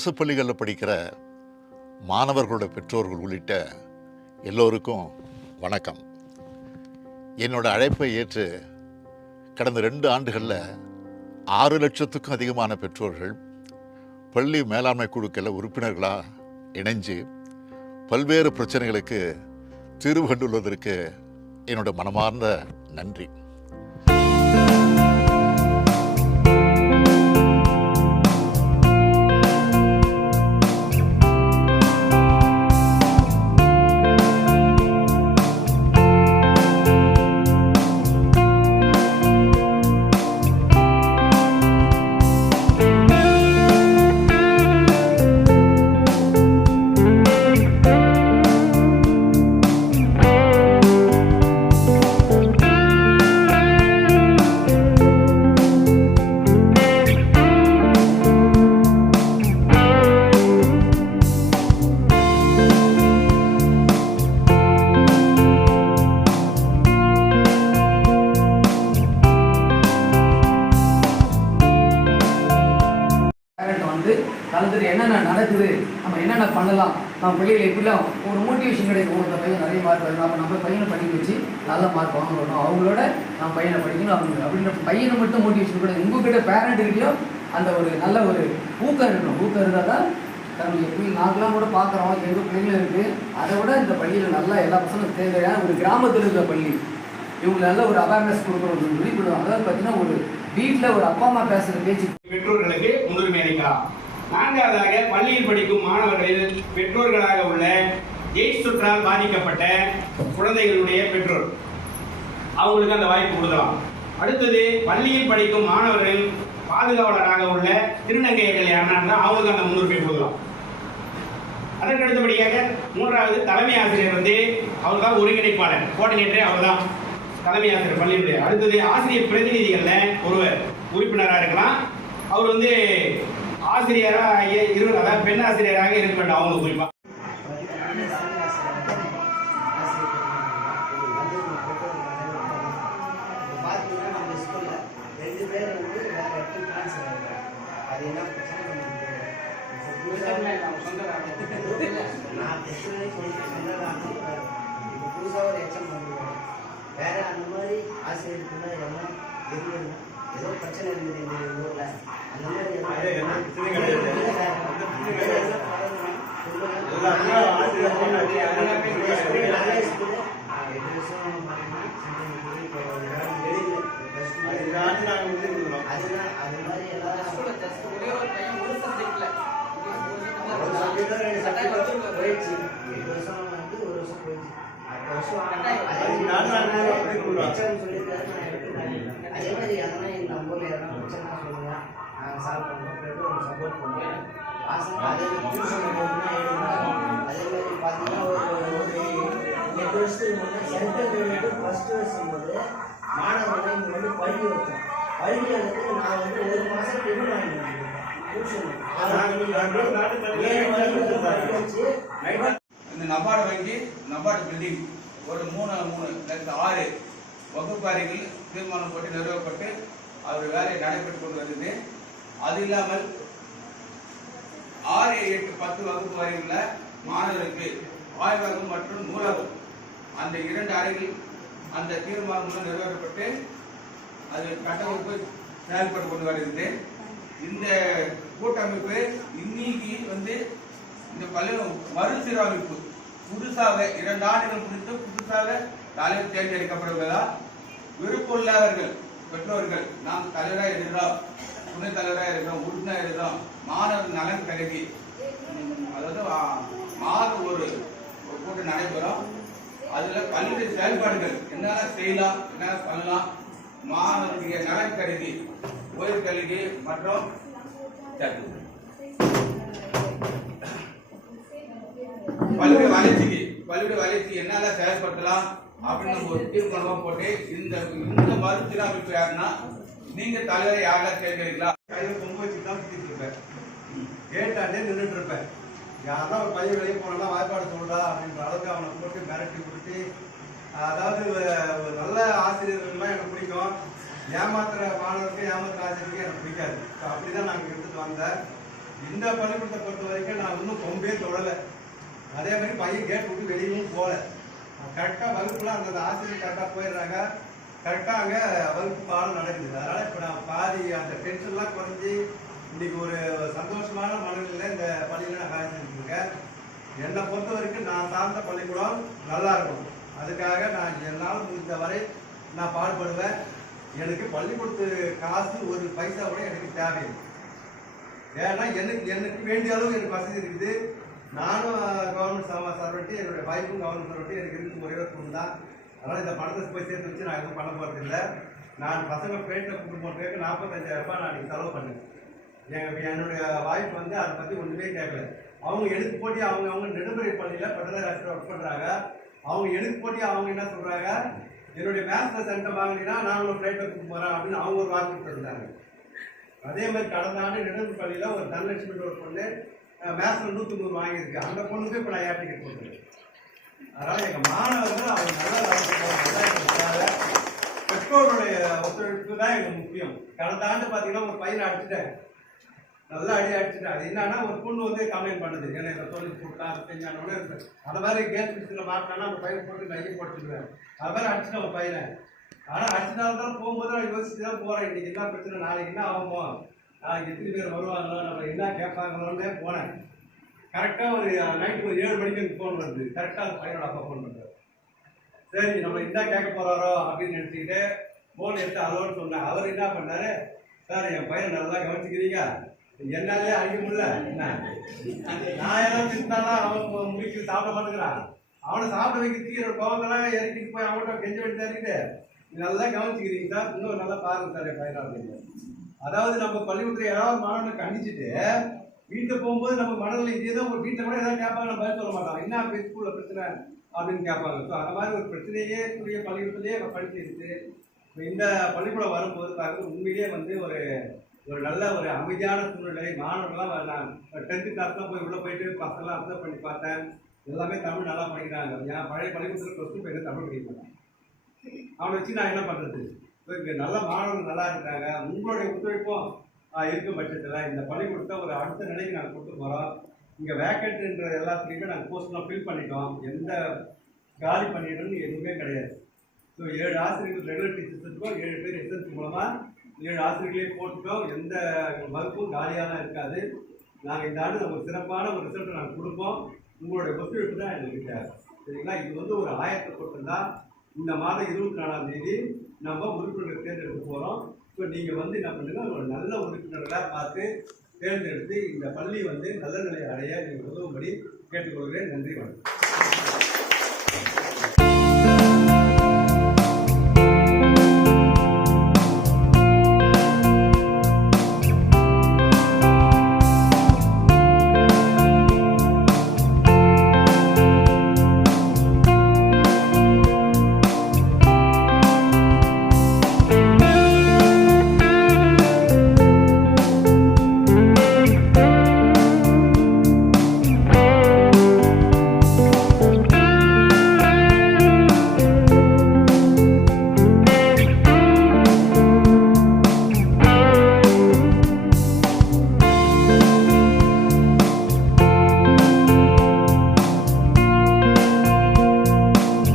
அரசு பள்ளிகளில் படிக்கிற மாணவர்களோட பெற்றோர்கள் உள்ளிட்ட எல்லோருக்கும் வணக்கம். என்னோட அழைப்பை ஏற்று கடந்த ரெண்டு ஆண்டுகளில் ஆறு லட்சத்துக்கும் அதிகமான பெற்றோர்கள் பள்ளி மேலாண்மை குழுக்களில் உறுப்பினர்களாக இணைஞ்சு பல்வேறு பிரச்சனைகளுக்கு தீர்வு கண்டுள்ளதற்கு என்னோட மனமார்ந்த நன்றி. என்னென்ன பண்ணலாம்? நம்ம பிள்ளைகள் எப்படிலாம் ஒரு மோட்டிவேஷன் கிடைக்கும் ஒரு பையன் நிறைய மார்க் வருது. நம்ம நம்ம பையனை படிக்க வச்சு நல்ல மார்க் வாங்கணும். அவங்களோட நம்ம பையனை படிக்கணும் அவங்க அப்படின்ற பையனை மட்டும் மோட்டிவேஷன் கூட உங்ககிட்ட பேரண்ட் இருக்கையோ அந்த ஒரு நல்ல ஒரு ஊக்கம் இருக்கணும். ஊக்கம் இருந்தால் தான் நம்ம எப்படி நாங்களாம் கூட பார்க்குறோம். எங்கள் பிள்ளைங்களும் இருக்குது அதை விட இந்த பள்ளியில் நல்லா எல்லா பசங்களும் தேவையான ஒரு கிராமத்தில் இருக்கிற பள்ளி. இவங்க நல்ல ஒரு அவேர்னஸ் கொடுக்குற சொல்லி விழிப்புணர்வு அதாவது பார்த்தீங்கன்னா ஒரு வீட்டில் ஒரு அப்பா அம்மா பேசுகிற பேச்சு பெற்றோர்களுக்கு முன்னுரிமை அளிக்கலாம். நான்காவதாக பள்ளியில் படிக்கும் மாணவர்களில் பெற்றோர்களாக உள்ள எய்ட்ஸ் தொற்றால் பாதிக்கப்பட்ட குழந்தைகளுடைய பெற்றோர். அவங்களுக்கு அந்த வாய்ப்பு கொடுக்கலாம். அடுத்தது பள்ளியில் படிக்கும் மாணவர்கள் பாதுகாவலராக உள்ள திருநங்கையர்கள் யாருன்னா அவங்களுக்கு அந்த முன்னுரிமை கொடுக்கலாம். அதற்கு அடுத்தபடியாக மூன்றாவது தலைமை ஆசிரியர் வந்து அவர் தான் ஒருங்கிணைப்பாளர். கோஆர்டினேட்டரே அவர் தான் தலைமை ஆசிரியர் பள்ளியுடைய அடுத்தது ஆசிரியர் பிரதிநிதிகளில் ஒருவர் உறுப்பினராக இருக்கலாம். அவர் வந்து ஆசிரியராக இருவர் அதாவது பெண் ஆசிரியராக இருக்க வேண்டும். அவங்க குறிப்பா. ரெண்டு பேர் வேற அது பிரச்சனை நான் சொல்லிட்டு புதுசாக ஒரு எக்ஸாம் வந்துருக்காங்க வேற அந்த மாதிரி ஆசிரியர்கள் எல்லாம் தெரியும் ஏதோ பிரச்சனை இருக்குது எங்கள் ஊர்ல அதே மாதிரி எதனா எதனா பிரச்சனை சப்போர்ட் பண்ணுவோம் பசங்க அதே மாதிரி டியூஷன் அதே மாதிரி பார்த்தீங்கன்னா ஒரு எட்டு வருஷத்துக்கு முன்னே சென்ட்ரல் கிரேடு வருஷம் போது இங்கே வந்து பள்ளி வைத்தோம் பள்ளி வந்து நான் வந்து ஒரு மாதம் வாங்கி இந்த நபார்டு வங்கி நபார்டு பில்டிங் ஒரு மூணு மூணு ஆறு ஆறு வகுப்பறைகள் தீர்மானம் போட்டு நிறுவப்பட்டு அவர் வேலையை நடைபெற்று கொண்டு வருது அது இல்லாமல் ஆறு எட்டு பத்து வகுப்பு வரையில் மாணவருக்கு ஆய்வகம் மற்றும் நூலகம் அந்த இரண்டு அறைகள் அந்த தீர்மானம் மூலம் நிறைவேற்றப்பட்டு அது கட்டமைப்பு செயல்பட்டு கொண்டு வருகிறது. இந்த கூட்டமைப்பு இன்னைக்கு வந்து இந்த பள்ளி மறுசீரமைப்பு புதுசாக இரண்டு ஆண்டுகள் முடித்து புதுசாக தலைவர் தேர்ந்தெடுக்கப்படுவதா விருப்பமுள்ளவர்கள் பெற்றோர்கள் நாம் தலைவராக இருக்கிறோம் துணைத் தலைவராக இருக்கிறோம் உறுப்பினர் இருக்கிறோம் மாணவர் நலன் கருதி. அதாவது மாத ஒரு ஒரு கூட்டம் நடைபெறும். அதில் பல்வேறு செயல்பாடுகள். என்னென்ன செய்யலாம் என்னென்ன பண்ணலாம் மாணவருடைய நலன் கருதி உயர்கல்வி மற்றும் பல்வேறு வளர்ச்சிக்கு பல்வேறு வளர்ச்சி என்னென்ன செயல்படுத்தலாம் அப்படின்னு ஒரு தீர்மானமாக போட்டு இந்த இந்த மறுசீரமைப்பு யாருன்னா நீங்க தலைவரை யாரா தேர்ந்தெடுக்கலாம் கையில கொம்பு வச்சு தான் சுத்திட்டு இருப்பேன். கேட்டாண்டே நின்றுட்டு இருப்பேன். யாரெல்லாம் ஒரு பையன் வெளியே போனா வாய்ப்பாடு சொல்றா அப்படின்ற அளவுக்கு அவனை போட்டு மிரட்டி கொடுத்து அதாவது ஒரு- நல்ல ஆசிரியர்கள்லாம் எனக்கு பிடிக்கும். ஏமாத்துற மாணவருக்கு ஏமாத்துற ஆசிரியருக்கு எனக்கு பிடிக்காது. அப்படிதான் நாங்க எடுத்துட்டு வந்தேன். இந்த பள்ளிக்கூடத்தை பொறுத்த வரைக்கும் நான் இன்னும் கொம்பே தொடலை அதே மாதிரி பையன் கேட் விட்டு வெளியவும் போகல. கரெக்டாக வகுப்புலாம் அந்த ஆசிரியர் கரெக்டாக போயிடுறாங்க. கரெக்டாக அங்கே வகுப்பு பாடம் நடக்குது. அதனால் இப்போ நான் பாதி அந்த டென்ஷன்லாம் குறைஞ்சி இன்னைக்கு ஒரு சந்தோஷமான மனநிலையில் இந்த பள்ளியில் நான் வேலை இருக்கேன். என்னை பொறுத்த வரைக்கும் நான் சார்ந்த பள்ளிக்கூடம் நல்லா இருக்கும். அதுக்காக நான் என்னால் முடிந்த வரை நான் பாடுபடுவேன். எனக்கு பள்ளிக்கூடத்து காசு ஒரு பைசா கூட எனக்கு தேவையில்லை. ஏன்னா எனக்கு எனக்கு வேண்டிய அளவு எனக்கு வசதி இருக்குது. நானும் கவர்மெண்ட் சர்வெண்ட்டு என்னுடைய வாய்ப்பும் கவர்மெண்ட் சர்வெண்ட்டு எனக்கு இருக்கும் ஒரே ஒரு பொண்ணு தான். அதனால் இந்த பணத்தை போய் சேர்த்து வச்சு நான் எதுவும் பண்ண போகிறது இல்லை. நான் பசங்க பேட்டை கூப்பிட்டு போகிறதுக்கு நாற்பத்தஞ்சாயிரம் ரூபாய் நான் இன்னைக்கு செலவு பண்ணேன். எங்கள் என்னுடைய வாய்ப்பு வந்து அதை பற்றி ஒன்றுமே கேட்கல அவங்க எடுத்து போட்டி அவங்க அவங்க நெடுமுறை பள்ளியில் பட்டதாரி ஒர்க் பண்ணுறாங்க அவங்க எடுத்து போட்டி அவங்க என்ன சொல்கிறாங்க என்னுடைய மேத்ஸில் சென்டர் வாங்கினீங்கன்னா நான் ஒரு ஃப்ளைட்டை கூப்பிட்டு போகிறேன் அப்படின்னு அவங்க ஒரு வாக்கு கொடுத்துருந்தாங்க அதே மாதிரி கடந்த ஆண்டு நெடுமுறை பள்ளியில் ஒரு தனலட்சுமி ஒரு பொண்ணு மேத்ஸில் நூற்றி நூறு வாங்கியிருக்கு. அந்த பொண்ணுக்கு இப்போ நான் ஏர் டிக்கெட் கொடுத்துருக்கேன் அதனால் எங்கள் மாணவர்கள் அவங்க நல்லா பெற்றோருடைய ஒத்துழைப்பு தான் எங்க முக்கியம். கடந்த ஆண்டு பாத்தீங்கன்னா ஒரு பையனை அடிச்சுட்டேன் நல்லா அடி அடிச்சுட்டேன். அது என்னன்னா ஒரு பொண்ணு வந்து கம்ப்ளைண்ட் பண்ணுது. ஏன்னா இந்த தொழில் போட்டா செஞ்சானோட அந்த மாதிரி கேஸ் பிடிச்சில் மாட்டினா அந்த பையனை போட்டு கையை போட்டுருவேன் அது மாதிரி அடிச்சுட்டேன் ஒரு பையனை. ஆனால் அடிச்சதால தான் போகும்போது நான் யோசிச்சு தான் போகிறேன் இன்னைக்கு என்ன பிரச்சனை நாளைக்கு என்ன ஆகுமோ? நாளைக்கு எத்தனை பேர் வருவாங்களோ? நம்ம என்ன கேட்பாங்களோன்னே போனேன். கரெக்டாக ஒரு நைட்டு ஒரு ஏழு மணிக்கு எனக்கு ஃபோன் வருது. கரெக்டாக அந்த பையனோட அப்பா ஃபோன் பண்ணுறாரு சரி நம்ம என்ன கேட்க போகிறாரோ அப்படின்னு நினச்சிக்கிட்டு ஃபோன் எடுத்து அளவுன்னு சொன்னேன் அவர் என்ன பண்ணாரு? சார் என் பையன் நல்லா கவனிச்சுக்கிறீங்க. என்னாலே அழிக்க முடியல. என்ன? நான் ஏதாவது திட்டாலாம் அவன் முடிக்க சாப்பிட மாட்டேங்கிறான். அவனை சாப்பிட வைக்கிறதுக்கு என்னோட கோவங்கள்லாம் இறக்கிட்டு போய் அவன்கிட்ட கெஞ்ச வேண்டி நல்லா கவனிச்சுக்கிறீங்க சார். இன்னும் நல்லா பாருங்க சார் என் பையனாக அப்படின்னு. அதாவது நம்ம பள்ளிக்கூடத்தில் யாராவது மாணவனை கண்டிச்சுட்டு வீட்டில் போகும்போது நம்ம மனதில் இதே தான். ஒரு வீட்டில் கூட ஏதாவது கேட்பாங்க நம்ம பதில் சொல்ல மாட்டோம். என்ன ஸ்கூலில் பிரச்சனை? அப்படின்னு கேட்பாங்க ஸோ அந்த மாதிரி ஒரு பிரச்சனையே கூடிய பள்ளிக்கூடத்திலேயே நம்ம படிச்சிருக்கு இப்போ இந்த பள்ளிக்கூடம் வரும்போது பார்க்க உண்மையிலேயே வந்து ஒரு ஒரு நல்ல ஒரு அமைதியான சூழ்நிலை. மாணவர்கள்லாம் நான் டென்த்து கிளாஸ் தான் போய் உள்ளே போயிட்டு பசங்களாம் அப்சர்வ் பண்ணி பார்த்தேன். எல்லாமே தமிழ் நல்லா படிக்கிறாங்க. ஏன் பழைய பள்ளிக்கூடத்தில் ப்ளஸ் டூ போயிட்டு தமிழ் படிக்கிறாங்க அவனை வச்சு நான் என்ன பண்ணுறது இப்போ இங்கே நல்ல மாணவர்கள் நல்லா இருக்காங்க உங்களுடைய ஒத்துழைப்பும் இருக்கும் பட்சத்தில் இந்த பள்ளிக்கூடத்தை ஒரு அடுத்த நிலைக்கு நாங்கள் கொண்டு போகிறோம் இங்கே வேக்கண்ட்ன்ற எல்லாத்துலேயுமே நாங்கள் போஸ்ட்லாம் ஃபில் பண்ணிட்டோம். எந்த காலி பண்ணிடணும்னு எதுவுமே கிடையாது. ஸோ ஏழு ஆசிரியர்கள் ரெகுலர் டீச்சர்ஸ் இருக்கோம் ஏழு பேர் எக்ஸன்ஸ் மூலமாக ஏழு ஆசிரியர்களே போட்டுட்டோம் எந்த வகுப்பும் காலியாலாம் இருக்காது. நாங்கள் இந்த ஆண்டு ஒரு சிறப்பான ஒரு ரிசல்ட்டை நாங்கள் கொடுப்போம். உங்களுடைய ஒத்துழைப்பு தான் எங்களுக்கு தேவை. சரிங்களா? இது வந்து ஒரு ஆயத்தை போட்டிருந்தா இந்த மாதம் இருபத்தி நாலாம் தேதி நம்ம உறுப்பினர்கள் தேர்ந்தெடுக்க போகிறோம் ஸோ நீங்கள் வந்து என்ன பண்ணுங்க ஒரு நல்ல உறுப்பினர்களாக பார்த்து தேர்ந்தெடுத்து இந்த பள்ளி வந்து நல்ல நிலையை அடைய நீங்கள் உதவும்படி கேட்டுக்கொள்கிறேன். நன்றி வணக்கம்.